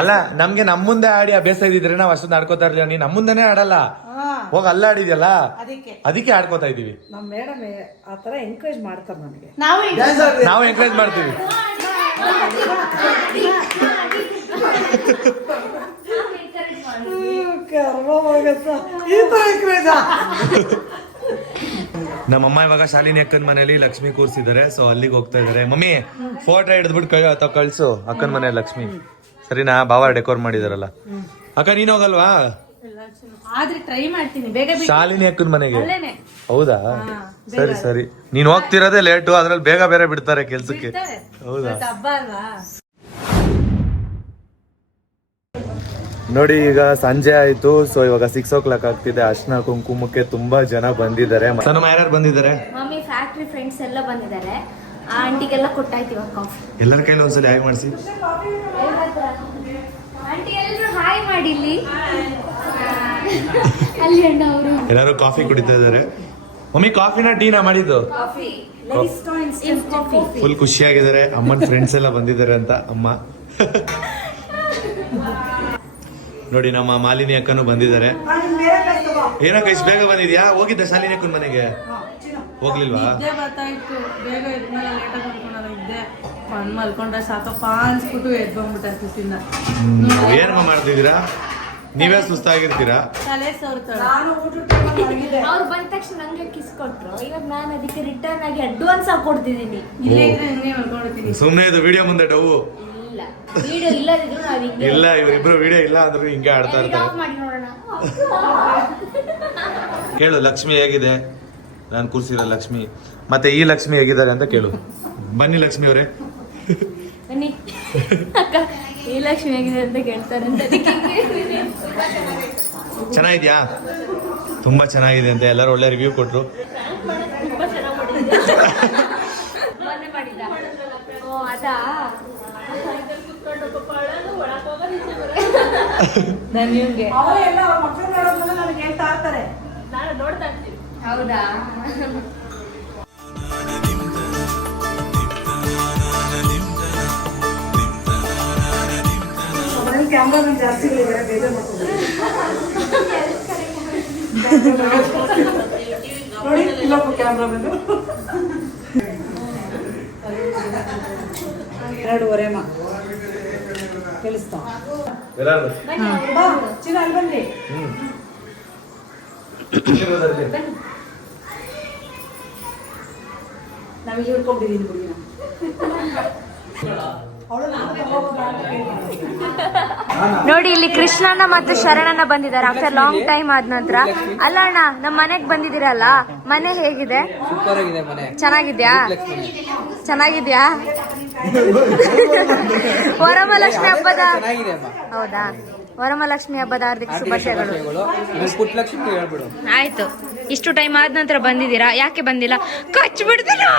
ಅಲ್ಲ, ನಮ್ಗೆ ನಮ್ ಮುಂದೆ ಆಡಿ ಅಭ್ಯಾಸ ಇದ್ದಿದ್ರೆ ನಾವ್ ಅಷ್ಟೊಂದು ಆಡ್ಕೋತಾ ಇರ್ಲಿಲ್ಲ. ನೀನ್ ನಮ್ ಮುಂದೆನೆ ಆಡಲ್ಲ, ಹೋಗಿ ಅಲ್ಲ ಆಡಿದ್ಯಲ್ಲ, ಅದಕ್ಕೆ ಆಡ್ಕೋತಾ ಇದೀವಿ. ನಮ್ ಮೇಡಮ್ ಆತರ ಎಂಕರೇಜ್ ಮಾಡ್ತಾರೆ ನನಗೆ. ನಾವು ಎಂಕರೇಜ್ ಮಾಡ್ತೀವಿ. ನಮ್ಮಮ್ಮ ಇವಾಗ ಶಾಲಿನಿ ಅಕ್ಕನ ಮನೇಲಿ ಲಕ್ಷ್ಮಿ ಕೂರ್ಸಿದ್ದಾರೆ, ಸೊ ಅಲ್ಲಿಗೆ ಹೋಗ್ತಾ ಇದಾರೆ. ಮಮ್ಮಿ ಫೋಟೋ ಹಿಡಿದ್ಬಿಟ್ಟು ಕಳ್ಸು ಅಕ್ಕನ ಮನೆ ಲಕ್ಷ್ಮಿ, ಸರಿನಾ? ಬಾವ ಡೆಕೋರ್ ಮಾಡಿದಾರಲ್ಲ. ಅಕ್ಕ ನೀನ್ ಹೋಗಲ್ವಾ? ಆದ್ರೆ ಟ್ರೈ ಮಾಡ್ತೀನಿ ಬೇಗ ಶಾಲಿನಿ ಅಕ್ಕನ ಮನೆಗೆ. ಹೌದಾ? ಸರಿ ಸರಿ. ನೀನ್ ಹೋಗ್ತಿರೋದೇ ಲೇಟು, ಅದ್ರಲ್ಲಿ ಬೇಗ ಬೇರೆ ಬಿಡ್ತಾರೆ ಕೆಲ್ಸಕ್ಕೆ. ಹೌದಾ? ಹಬ್ಬ ಅಲ್ವಾ? ನೋಡಿ ಈಗ ಸಂಜೆ ಆಯ್ತು, ಸೊ ಇವಾಗ 6 o'clock ಆಗ್ತಿದೆ. ಅರ್ಶನ ಕುಂಕುಮಕ್ಕೆ ತುಂಬಾ ಜನ ಬಂದಿದ್ದಾರೆ. ಯಾರ್ಯಾರು ಬಂದಿದ್ದಾರೆ? ಮಮ್ಮಿ ಫ್ಯಾಕ್ಟ್ರಿ ಫ್ರೆಂಡ್ಸ್ ಎಲ್ಲ ಬಂದಿದ್ದಾರೆ. ಆ ಆಂಟಿಗೆಲ್ಲ ಕೊಟ್ಟಾಯ್ತು ಇವಾಗ ಕಾಫಿ. ಎಲ್ಲರ ಕೈಲಿ ಒಂದ್ಸಲ ಹಾಯ್ ಮಾಡಿಸಿ. ಆಂಟಿ ಎಲ್ಲರೂ ಹಾಯ್ ಮಾಡಿಲ್ಲಿ. ಅಲ್ಲಿ ಅಣ್ಣ ಅವರು ಎಲ್ಲರೂ ಕಾಫಿ ಕುಡಿತಾ ಇದಾರೆ. ಮಮ್ಮಿ ಕಾಫಿನ ಟೀನಾ ಮಾಡಿದ್ದು? ಫುಲ್ ಖುಷಿಯಾಗಿದ್ದಾರೆ. ಅಮ್ಮನ ಫ್ರೆಂಡ್ಸ್ ಎಲ್ಲ ಬಂದಿದ್ದಾರೆ ಅಂತ ಅಮ್ಮ. ನೋಡಿ ನಮ್ಮ ಮಾಲಿನಿ ಅಕ್ಕನು ಬಂದಿದ್ದಾರೆ. ಏನಕ್ಕ ಇಷ್ಟು ಬೇಗ ಬಂದಿದ್ಯಾ? ಹೋಗಿದ್ದ ಶಾಲಿನಿ ಅಕ್ಕನ ಮನೆಗೆ? ಹೋಗ್ಲಿಲ್ವಾ? ಬೇಗ ಎದ್ಮೇಲೆ ಲೇಟಾಗಿ ಮಲ್ಕೊಂಡಾಗ ಇದ್ದೆ. ಮಲ್ಕೊಂಡ್ರೆ ಸಾಕಪ್ಪ ಅನ್ಸ್ಬಿಟ್ಟು ಎದ್ದು ಬಂದ್ಬಿಟ್ಟಿರ್ತಿನ್ನ. ಏನಮ್ಮ ಮಾಡ್ತಿದ್ದೀರಾ? ನೀವೇ ಸುಸ್ತಾಗಿರ್ತೀರಾ? ತಲೆ ಸೋರ್ತಾಳೆ. ಅವ್ರು ಬಂದ ತಕ್ಷಣ ನಂಗೆ ಕಿಸ್ ಕೊಟ್ರು. ಇವಾಗ ನಾನು ಅದಕ್ಕೆ ರಿಟರ್ನ್ ಆಗಿ ಅಡ್ವಾನ್ಸ್ ಆಗಿ ಕೊಡ್ತಿದ್ದೀನಿ. ಇಲ್ಲೇ ಇದ್ರೆ ಹಂಗೆ ಮಲ್ಕೊಂಡಿರ್ತೀನಿ. ಸುಮ್ನೆ ಇದು ವಿಡಿಯೋ ಮುಂದೆ ಡವು ಇಲ್ಲ, ವಿಡಿಯೋ ಇಲ್ಲದಿದ್ರು ನಾವು ಹಿಂಗೆ ಇಲ್ಲ. ಇವರಿಬ್ರು ವಿಡಿಯೋ ಇಲ್ಲ ಅಂದ್ರೂ ಹಿಂಗೆ ಆಡ್ತಾ ಇರ್ತಾರೆ. ಆಫ್ ಮಾಡಿ ನೋಡೋಣ. ಕೇಳು ಲಕ್ಷ್ಮಿ ಹೇಗಿದೆ, ನಾನು ಕೂರ್ಸಿರೋ ಲಕ್ಷ್ಮಿ ಮತ್ತೆ ಈ ಲಕ್ಷ್ಮಿ ಹೇಗಿದ್ದಾರೆ ಅಂತ ಕೇಳು. ಬನ್ನಿ ಲಕ್ಷ್ಮಿ ಅವರೇ. ಬನ್ನಿ ಅಕ್ಕ, ಈ ಲಕ್ಷ್ಮಿ ಹೇಗಿದೆ ಅಂತ ಕೇಳ್ತಾರೆ ಅಂತ ಅದಕ್ಕೆ ಚೆನ್ನಾಗಿದ್ಯಾ? ತುಂಬಾ ಚೆನ್ನಾಗಿದೆ ಅಂತ ಎಲ್ಲರೂ ಒಳ್ಳೆ ರಿವ್ಯೂ ಕೊಟ್ರು. ತುಂಬಾ ಚೆನ್ನಾಗಿ ಮಾಡಿದ್ದೆ. ಮೊನ್ನೆ ಮಾಡಿದ್ದ. ಓ ಅದಾ? ನಾನು ಇವ್ಗೆ ಅವರೆಲ್ಲ ಅವ್ರ ಮಕ್ಕಳು ನೋಡೋದ್ಮೇಲೆ ನನಗೆ ಹೇಳ್ತಾ ಇರ್ತಾರೆ. ನಾನು ನೋಡ್ತಾ ಇರ್ತೀನಿ. ಹೌದಾ? ಮನೇಲಿ ಕ್ಯಾಮ್ರಾಮನ್ ಜಾಸ್ತಿ ಇದ್ದಾರೆ, ಬೇಜಾರು ಮಾಡ್ಕೊಂಡು ನೋಡಿ. ಇಲ್ಲೊಬ್ಬ ಕ್ಯಾಮ್ರಾಮನ್ 2:30 ಕೇಳಿಸ್ತಾ? ಬಾ ಚಿನ್ನ, ಅಲ್ಲಿ ಬನ್ನಿ. ನಾವಿಲ್ಲಿ ಹಿಡ್ಕೊಂಡಿದ್ದೀನಿ ಹುಡುಗಿನ. ನೋಡಿ ಇಲ್ಲಿ ಕೃಷ್ಣನ ಮತ್ತು ಶರಣನ ಬಂದಿದ್ದಾರೆ ಆಫ್ಟರ್ ಲಾಂಗ್ ಟೈಮ್ ಆದ ನಂತರ. ಅಲ್ಲ ಅಣ್ಣ, ನಮ್ಮ ಮನೆಗ್ ಬಂದಿದ್ದೀರಲ್ಲ, ಮನೆ ಹೇಗಿದೆ? ಸೂಪರ್ ಆಗಿದೆ ಮನೆ. ಚೆನ್ನಾಗಿದ್ಯಾ? ಚೆನ್ನಾಗಿದ್ಯಾ? ವರಮಹಾಲಕ್ಷ್ಮಿ ಹಬ್ಬದ ಚೆನ್ನಾಗಿದೆ ಅಮ್ಮ. ಹೌದಾ? ವರಮಹಾಲಕ್ಷಿ ಹಬ್ಬದ ಹಾರ್ದಿಕ ಶುಭಾಶಯಗಳು. ಪುಟ್ಟಲಕ್ಷ್ಮಿ ಹೇಳ್ಬಿಡು. ಆಯ್ತು, ಇಷ್ಟು ಟೈಮ್ ಆದ ನಂತರ ಬಂದಿದ್ದೀರಾ, ಯಾಕೆ ಬಂದಿಲ್ಲ? ಕಚ್ ಬಿಡ್ತೀರಾ?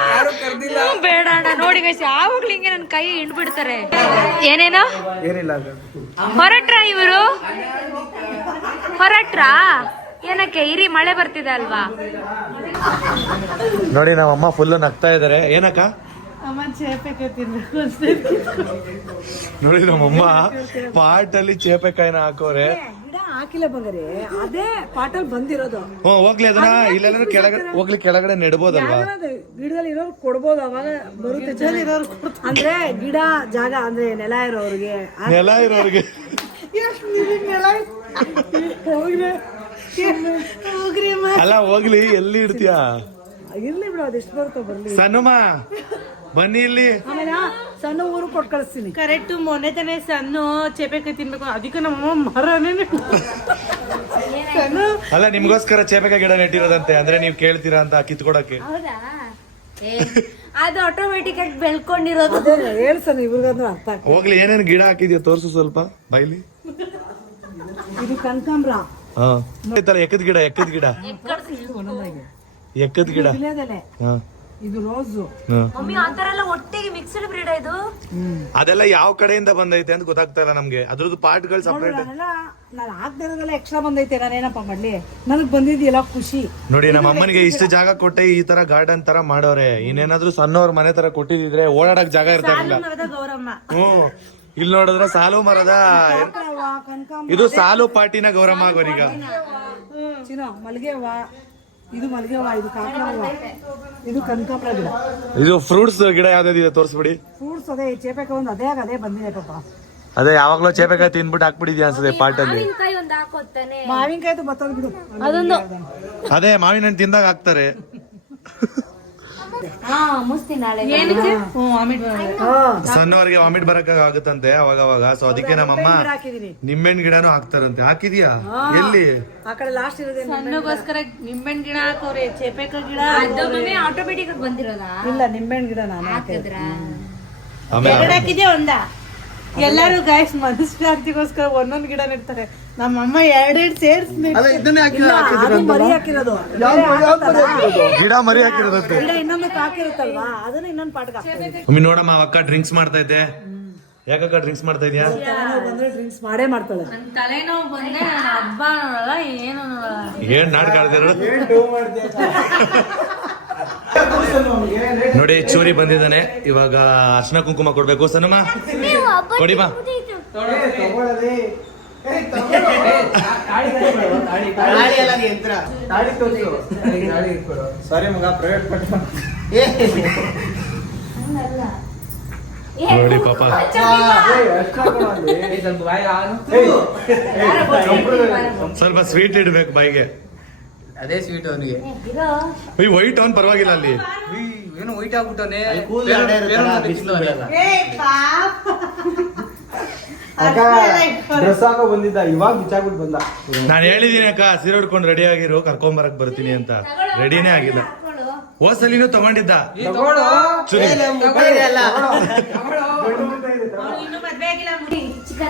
ಬೇಡ ಅಣ್ಣ. ನೋಡಿ ಗೈಸ್, ಯಾವಾಗ್ಲೂ ಹಿಂಗೆ ನನ್ನ ಕೈ ಹಿಂಡ್ಬಿಡ್ತಾರೆ. ಏನೇನೋ ಹೊರಟ್ರಾ ಇವರು? ಹೊರಟ್ರಾ? ಏನಕ್ಕೆ? ಇರಿ, ಮಳೆ ಬರ್ತಿದೆ ಅಲ್ವಾ? ನೋಡಿ ನಮ್ಮಮ್ಮ ಫುಲ್ ನಗ್ತಾ ಇದಾರೆ. ಏನಕ್ಕ? ನೋಡಿ ನಮ್ಮಮ್ಮ ಪಾಟ್ ಅಲ್ಲಿ ಚೇಪೆಕಾಯಿನ ಹಾಕೋರೆ. ಹಾಕಿಲ್ಲ ಬಂಗಾರಿ, ಅದೇ ಪಾಟಲ್ ಬಂದಿರೋದು. ಹೋಗ್ಲಿ ಅದನ್ನ ಇಲ್ಲೆಲ್ಲ ಕೆಳಗಡೆ ಕೆಳಗಡೆ ನೆಡ್ಬೋದಲ್ವಾ? ಗಿಡದಲ್ಲಿ ಇರೋರು ಕೊಡ್ಬೋದು, ಅವಾಗ ಬರುತ್ತೆ. ಅಂದ್ರೆ ಗಿಡ ಜಾಗ ಅಂದ್ರೆ ನೆಲ ಇರೋರಿಗೆ ಅಲ್ಲ ಹೋಗ್ಲಿ, ಎಲ್ಲಿ ಇಡ್ತೀಯಾ? ಇರ್ಲಿ ಬಿಡು, ಅದೆಷ್ಟು ಬರುತ್ತೋ ಬರ್ಲಿ. ಸಣ್ಣಮ್ಮ ಬನ್ನಿ ಇಲ್ಲಿ. ಆಮೇಲೆ ಸಣ್ಣ ಊರು ಕೊಟ್ಟು ಕಳಿಸ್ತೀನಿ. ಕರೆಕ್ಟ್. ಮೊನ್ನೆ ತಾನೇ ಸಣ್ಣ ಚೇಪೆಕಾಯಿ ತಿನ್ಬೇಕು, ಅದಕ್ಕೆ ನಮ್ಮಮ್ಮ ಮರನೇ ಅಲ್ಲ ನಿಮ್ಗೋಸ್ಕರ ಚೇಪೆಕಾಯಿ ಗಿಡ ನೆಟ್ಟಿರೋದಂತೆ, ಅಂದ್ರೆ ನೀವ್ ಕೇಳ್ತೀರಾ ಅಂತ ಕಿತ್ಕೊಡಕ್ಕೆ. ಹೌದಾ? ಅದು ಆಟೋಮೆಟಿಕ್ ಆಗಿ ಬೆಳ್ಕೊಂಡಿರೋದು. ಹೇಳ್ಸಣ ಇವ್ರಿಗಂದ್ರೆ ಅರ್ಥ ಆಗ್ತದೆ. ಹೋಗ್ಲಿ, ಏನೇನು ಗಿಡ ಹಾಕಿದ್ಯಾ ತೋರ್ಸು ಸ್ವಲ್ಪ ಬೈಲಿ. ಇದು ಕನಕಾಂಬ್ರ, ಹಾ ಎಕ್ಕದ ಗಿಡ ವಿಳ್ಯದೆಲೆ, ಹಾ. ಇದು ರೋಸು. ಮಮ್ಮಿ ಆತರ ಎಲ್ಲ ಒಟ್ಟಿಗೆ ಮಿಕ್ಸ್ಡ್ ಬ್ರೀಡ್ ಇದು. ಅದೆಲ್ಲ ಯಾವ ಕಡೆಯಿಂದ ಬಂದೈತೆ ಅಂತ ಗೊತ್ತಾಗ್ತಾ ಇಲ್ಲ ನಮ್ಗೆ, ಅದ್ರದ್ದು ಪಾರ್ಟ್ಗಳು ಸಪರೇಟ್. ನಾನು ಆಗ್ದಿರೋದೆಲ್ಲ ಎಕ್ಸ್ಟ್ರಾ ಬಂದೈತೆ, ನಾನೇನಪ್ಪ ಮಾಡ್ಲಿ, ನನಗ್ ಬಂದಿದ್ಯಲ್ಲ ಖುಷಿ. ನೋಡಿ ನಮ್ಮ ಅಮ್ಮನಿಗೆ ಇಷ್ಟು ಜಾಗ ಕೊಟ್ಟೆ ಈ ತರ ಗಾರ್ಡನ್ ತರ ಮಾಡೋರೆ. ಇನ್ನೇನಾದ್ರೂ ಸಣ್ಣವ್ರ ಮನೆ ತರ ಕೊಟ್ಟಿದ್ರೆ ಓಡಾಡಕ್ ಜಾಗ ಇರ್ತಾ ಇರಲಿಲ್ಲ. ಗೌರಮ್ಮ ಇಲ್ಲಿ ನೋಡಿದ್ರೆ ಸಾಲು ಮರದ ಇದು ಸಾಲು ಪಾಟಿನ ಗೌರಮ್ಮ ಆಗೋರೀಗ. ಮಲ್ಗೆ ಹೂವ, ಇದು ಮಲ್ಗೆ ಹೂವ, ಇದು ಕಾಕಡ ಹೂವ, ಇದು ಕನಕಾಂಬ್ರ ಗಿಡ. ಇದು ಫ್ರೂಟ್ಸ್ ಗಿಡ ಯಾವ್ದಿದೆ ತೋರಿಸ್ಬಿಡಿ. ಫ್ರೂಟ್ಸ್ ಅದೇ ಚೇಪೆಕಾಯಿ ಒಂದು ಅದೇ ಬಂದಿದೆ ಪಾಪ. ಅದೇ ಯಾವಾಗ್ಲೂ ಚೇಪೆಕಾಯಿ ತಿನ್ಬಿಟ್ಟು ಹಾಕ್ಬಿಟ್ಟಿದ್ಯಾ ಅನ್ಸುತ್ತೆ ಪಾಟಲ್ಲಿ. ಒಂದು ಹಾಕೋತಾನೆ. ಮಾವಿನಕಾಯ್ದು ಬರ್ತದ ಬಿಡು. ಅದೊಂದು ಅದೇ ಮಾವಿನ ಹಣ್ಣು ತಿಂದಾಗ ಹಾಕ್ತಾರೆ. ಮುಸ್ತೀನಿ ನಾಳೆ. ಸಣ್ಣವರಿಗೆ ವಾಮಿಟ್ ಬರಕ್ ಆಗುತ್ತಂತೆ ಅವಾಗ. ಸೊ ಅದಕ್ಕೆ ನಮ್ಮಮ್ಮ ನಿಂಬೆಹಣ್ಣು ಗಿಡನೂ ಹಾಕ್ತಾರಂತೆ. ಹಾಕಿದ್ಯಾ? ಎಲ್ಲಿ? ಆ ಕಡೆ ಲಾಸ್ಟ್ ಇರೋದೇ. ಸಣ್ಣಗೋಸ್ಕರ ನಿಂಬೆಹಣ್ಣು ಗಿಡ ಹಾಕವ್ರೆ, ಚೇಪೆಕಾಯಿ ಗಿಡ. ಆಟೋಮೆಟಿಕ್ ಆಗಿ ಬಂದಿರೋದಾ? ಇಲ್ಲ, ನಿಂಬೆಹಣ್ಣು ಗಿಡ ನಾನು ಹಾಕಿದ್ರಾ? ಎರಡು ಹಾಕಿದ್ಯಾ ಒಂದ? ಎಲ್ಲಾರು ಗಾಯ್ಸ್ ಮನಸ್ಫಾರ್ತಿಗೋಸ್ಕರ ಒಂದೊಂದು ಗಿಡ ನೆಡ್ತಾರೆ. ನಮ್ಮಮ್ಮ ಎರಡೆರಡು ಸೇರ್ಸ್ ಮರಿ ಹಾಕಿರೋದು. ಗಿಡ ಮರಿ ಹಾಕಿರೋದಂತೆ. ಗಿಡ ಇನ್ನೊಂದಕ್ಕೆ ಹಾಕಿರುತ್ತಲ್ವಾ, ಅದನ್ನ ಇನ್ನೊಂದು ಪಾಟ್ಗೆ ಹಾಕ್ತಾರೆ. ಒಮ್ಮೆ ನೋಡಮ್ಮ, ಅಕ್ಕ ಡ್ರಿಂಕ್ಸ್ ಮಾಡ್ತಾ ಇದ್ದೆ. ಯಾಕಕ್ಕ ಡ್ರಿಂಕ್ಸ್ ಮಾಡ್ತಾ ಇದೀಯಾ? ತಲೆನೋವು ಬಂದ್ರೆ ಡ್ರಿಂಕ್ಸ್ ಮಾಡೇ ಮಾಡ್ತಾಳೆ. ತಲೆನೋವು ಬಂದ್ರೆ ನಾನು ಹಬ್ಬ ನೋಡಲ್ಲ, ಏನು ನೋಡಲ್ಲ. ಏನ್ ನಾಟಕ ಆಡ್ತಿರೋ ನೋಡಿ. ಚೂರಿ ಬಂದಿದ್ದಾನೆ, ಇವಾಗ ಅರ್ಶನ ಕುಂಕುಮ ಕೊಡ್ಬೇಕು. ಸನಮ್ಮ ಕೊಡಿಮಾ. ಸಾರಿ ಮಗ, ಪ್ರೈವೇಟ್ ನೋಡಿ ಪಾಪ. ಸ್ವಲ್ಪ ಸ್ವೀಟ್ ಇಡ್ಬೇಕು ಬಾಯಿಗೆ. ಅದೇ ಸ್ವೀಟ್ ಅವನಿಗೆ. ವೈಟ್ ಅವನ್ ಪರವಾಗಿಲ್ಲ, ಅಲ್ಲಿ ಏನು ವೈಟ್ ಆಗ್ಬಿಟ್ಟವನೆ. ಡ್ರೆಸ್ ಹಾಕೋ ಬಂದಿದ್ದ, ಇವಾಗ ಬಿಚ್ಚಾಗ್ಬಿಟ್ಟು ಬಂದ. ನಾನು ಹೇಳಿದೀನಿ ಅಕ್ಕ, ಸೀರೆ ಉಡ್ಕೊಂಡು ರೆಡಿ ಆಗಿರೋ, ಕರ್ಕೊಂಬರಕ್ ಬರ್ತೀನಿ ಅಂತ. ರೆಡಿನೇ ಆಗಿಲ್ಲ. ಹೋಸಲಿನೂ ತಗೊಂಡಿದ್ದ.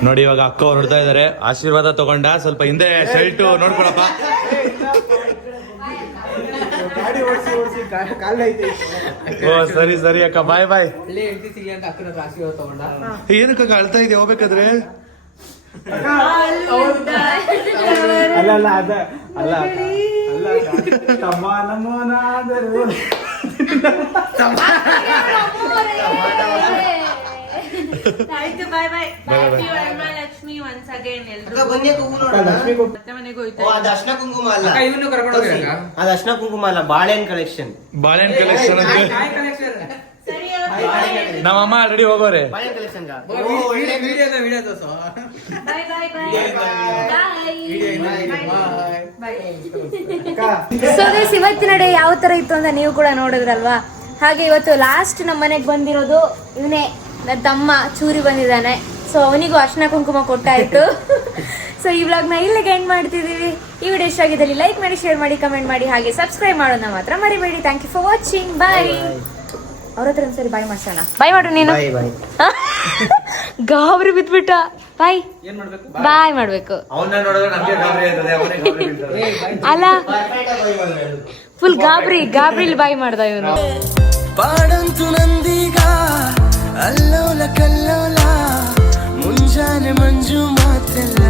ನೋಡಿ ಇವಾಗ ಅಕ್ಕ ಅವ್ರು ನೋಡ್ತಾ ಇದಾರೆ. ಆಶೀರ್ವಾದ ತಗೊಂಡ. ಸ್ವಲ್ಪ ಹಿಂದೆ ಶರ್ಟ್ ನೋಡ್ಕೊಳಪ್ಪ. ಓ ಸರಿ ಅಕ್ಕ, ಬಾಯ್. ಏನಕ್ಕ ಅಳ್ತಾ ಇದೆಯಾ ಹೋಗ್ಬೇಕಾದ್ರೆ? ಅಲ್ಲ ತಮ್ಮ ನಮ್ಮನಾದರು. ಆಯ್ತು, ಬಾಯ್ ಬಾಯ್. ಲಕ್ಷ್ಮಿ ಒನ್ಸ್ ಅಗೇನ್ ಅರ್ಶನ ಕುಂಕುಮ ಅಲ್ಲ, ಇವನು ಕರ್ಕೊಂಡು ಹೋಗಿ. ಅದು ಅರ್ಶನ ಕುಂಕುಮ ಅಲ್ಲ, ಬಾಳೆಹಣ್ಣು ಕಲೆಕ್ಷನ್ ಅಂತ ನಮ್ಮಮ್ಮ ಆಲ್ರೆಡಿ ಹೋಗೋರೆ. ಬಾಳೆಹಣ್ಣು ಕಲೆಕ್ಷನ್. ಬಾಯ್ ಬಾಯ್ ಬಾಯ್. ಸೊ ಗೈಸ್, ಇವತ್ತಿನ ಡೇ ಯಾವ ತರ ಇತ್ತು ಅಂತ ನೀವು ಕೂಡ ನೋಡಿದ್ರಲ್ವಾ. ಹಾಗೆ ಇವತ್ತು ಲಾಸ್ಟ್ ನಮ್ಮ ಮನೆಗೆ ಬಂದಿರೋದು ಇವನೇ, ನನ್ನ ತಮ್ಮ ಚೂರಿ ಬಂದಿದ್ದಾನೆ. ಸೊ ಅವನಿಗೂ ಅರ್ಶನ ಕುಂಕುಮ ಕೊಟ್ಟಾಯ್ತು. ಸೊ ಈ ವ್ಲಾಗ್ನ ಇಲ್ಲಿಗೆ ಎಂಡ್ ಮಾಡ್ತಿದ್ದೀವಿ. ಈ ವಿಡಿಯೋ ಇಷ್ಟ ಆಗಿದ್ದಲ್ಲಿ ಲೈಕ್ ಮಾಡಿ, ಶೇರ್ ಮಾಡಿ, ಕಮೆಂಟ್ ಮಾಡಿ, ಹಾಗೆ ಸಬ್ಸ್ಕ್ರೈಬ್ ಮಾಡೋದನ್ನ ಮಾತ್ರ ಮರಿಬೇಡಿ. Thank you for watching. Bye. ಅವ್ರ ಹತ್ರ ಒಂದ್ಸರಿ ಬಾಯ್ ಮಾಡ್ಸೋಣ. ಬಾಯ್ ಮಾಡು ನೀನು. ಗಾಬರಿ ಬಿದ್ಬಿಟ್ಟ. ಬಾಯ್ ಬಾಯ್ ಮಾಡ್ಬೇಕು. ಅಲ್ಲ ಫುಲ್ ಗಾಬ್ರಿಲಿ ಬಾಯ್ ಮಾಡ್ದ ಇವನು. ಪಾಡಂತು ನಂದೀಗ ಅಲ್ಲೋಲ ಕಲ್ಲೋಲ ಮುಂಜಾನೆ ಮಂಜು ಮಾತೆಲ್ಲ